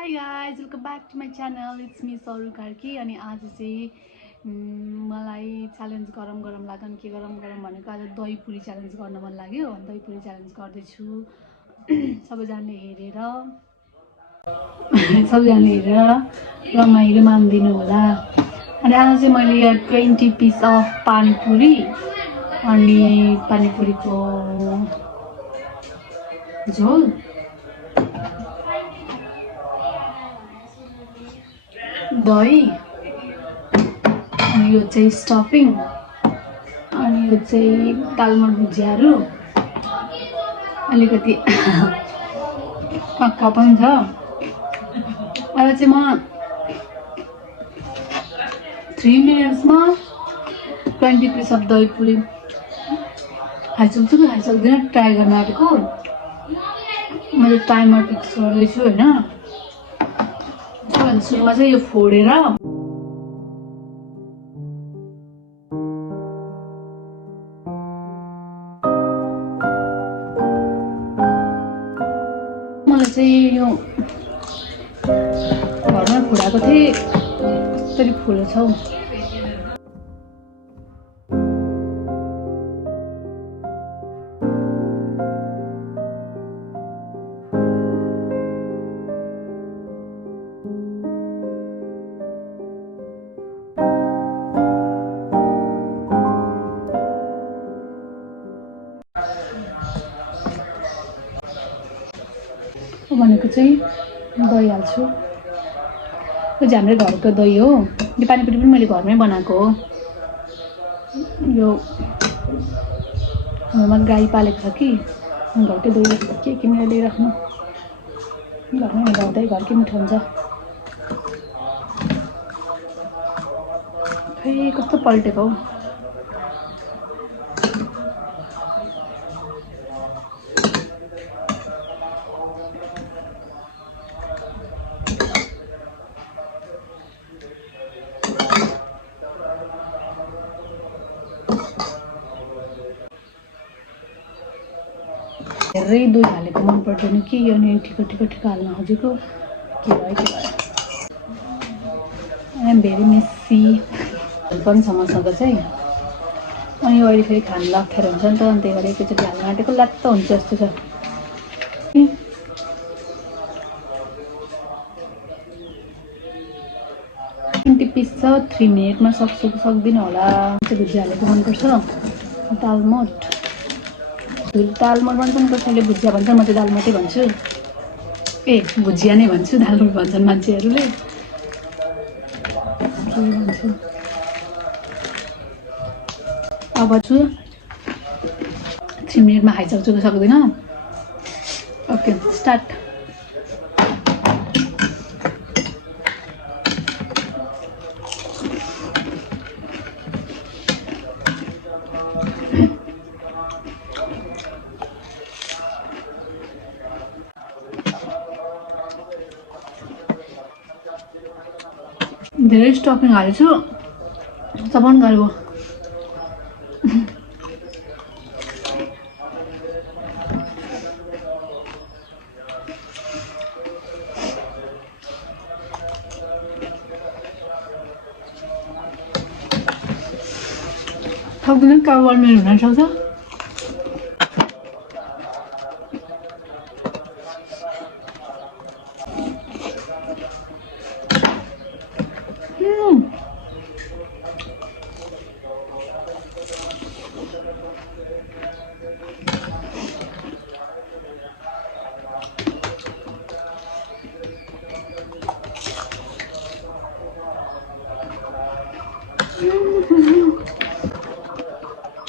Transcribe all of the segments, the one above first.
Hi guys, welcome back to my channel. It's me Saru अनि आज चाहिँ मलाई च्यालेन्ज गरम लाग्यो के गरम भनेको आज दही पुरी च्यालेन्ज गर्न मन लाग्यो। दही पुरी च्यालेन्ज गर्दै छु। सबैजनाले हेरेर रमाइलो मानिदिनु होला। अनि आज चाहिँ मैले यहाँ 20 पिस अफ पानीपुरी अनि पानीपुरीको झोल दही अनि यो चाहिँ स्टफिङ अनि यो चाहिँ दालमोट भुजियाहरू अलिकति पक्का पनि छ। अहिले चाहिँ म 3 मिनट्समा 20 पिस अफ दही पुरी खाइसक्छु कि खाइसक्दैन ट्राई गर्न आँटेको। मैले टाइमर फिक्स गर्दैछु होइन। सुरुमा चाहिँ यो फोडेर मलाई चाहिँ यो घरमा फोडाएको थिएँ त्यसरी फुलेछ हौ। भनेको चाहिँ दही हाल्छु। यो चाहिँ हाम्रो घरको दही हो। यो पानीपुरी पनि मैले घरमै बनाएको हो। यो घरमा गाई पालेको छ कि घरकै दही के किनेर ल्याइराख्नु। घरमै हुँदा घरकै मिठो हुन्छ। खै कस्तो पल्टेको हौ। धेरै दही हालेको मन पर्दैन कि अनि ठिक हाल्न खोजेको के भयो। आई एम भेरी मेसी पनि छ मसँग चाहिँ। अनि यो अहिले फेरि खानु अप्ठ्यारो हुन्छ नि त। अनि त्यही भएर एकैचोटि हाल्न आँटेको लात्त हुन्छ जस्तो छ। 20 पिस छ 3 मिनटमा सक्छु कि सक्दिनँ होला। भुजिया हालेको मनपर्छ। दालमोट भन्छन् कसैले भुजिया भन्छ, म चाहिँ दालमोटै भन्छु। भुजिया नै भन्छु, दालमोट भन्छन् मान्छेहरूले। के भन्छु अब छु 3 मिनटमा खाइसक्छु कि सक्दिनँ। Okay start. धेरै स्टफिङ हालेछु सबन गरेको। सक्दिनँ का 1 मिनट हुन सक्छ।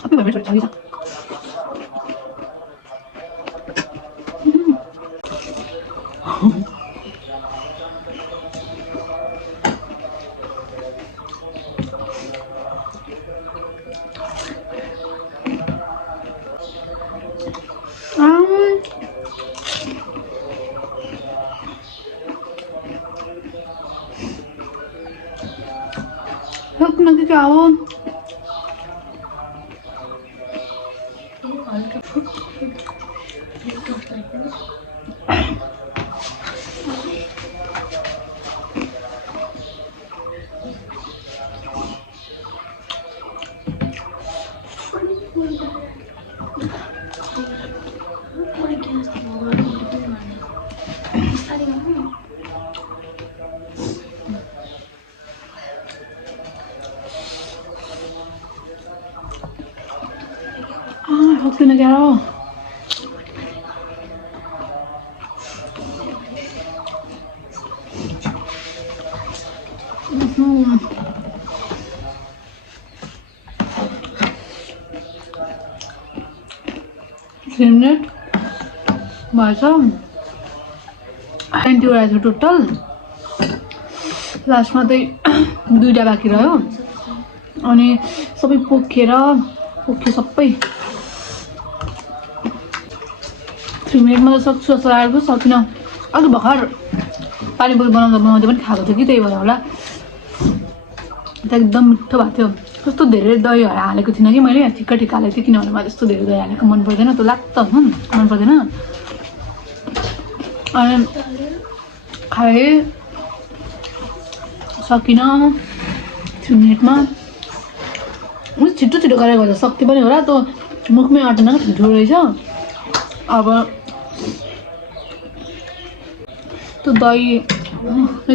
Apa yang bisa cari? Huwag nagkakaon. सक्दिनँ क्या हो मिनट भएछ 20 वटा थियो टोटल लास्टमा चाहिँ 2टा बाँकी रह्यो अनि सबै पोख्यो सबै 3 मिनटमा त सक्छु जस्तो लागेको सकिनँ अघि भर्खर पानीपुरी बनाउँदा पनि खाएको थियो कि त्यही भएर होला त एकदम मिठो भएको थियो कस्तो धेरै दही हालेको थिइनँ कि मैले ठिक्क ठिक्क हालेको थिएँ किनभने मलाई त्यस्तो धेरै दही हालेको मन पर्दैन त्यो लाग्छ मन पर्दैन अनि खाएँ सकिनँ 3 मिनटमा छिटो गरेर गर्दा सक्ति पनि होला त्यो मुखमै अटेन ठुलो रहेछ अब त्यो दही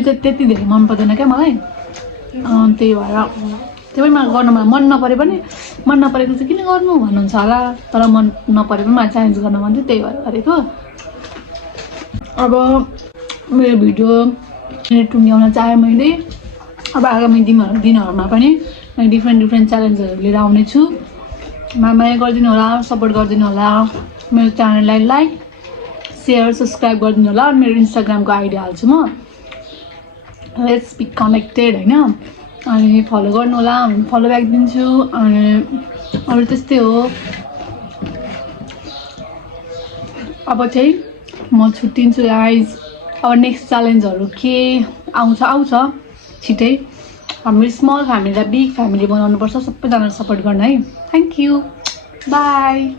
चाहिँ त्यति धेरै मन पर्दैन क्या मलाई त्यही भएर त्यही पनि गर्न मन नपरे पनि मन नपरेको चाहिँ किन गर्नु भन्नुहुन्छ होला तर मन नपरे पनि मलाई च्यालेन्ज गर्न मन थियो त्यही भएर गरेको अब मेरो भिडियो टुङ्ग्याउन चाहेँ मैले अब आगामी दिनहरूमा पनि डिफ्रेन्ट च्यालेन्जहरू लिएर आउनेछु माया गरिदिनु होला सपोर्ट गरिदिनु होला मेरो च्यानललाई लाइक सेयर सब्सक्राइब गरिदिनु होला अनि मेरो इन्स्टाग्रामको आइडी हाल्छु म लेट्स बी कनेक्टेड होइन अनि फलो गर्नु होला फलो ब्याक दिन्छु अनि अरू त्यस्तै हो अब चाहिँ म छुट्टिन्छु गाइज अब नेक्स्ट च्यालेन्जहरू के आउँछ छिटै हाम्रो स्मल फ्यामिलीलाई बिग फ्यामिली बनाउनुपर्छ सबैजनाले सपोर्ट गर्न है थ्याङ्क यू बाई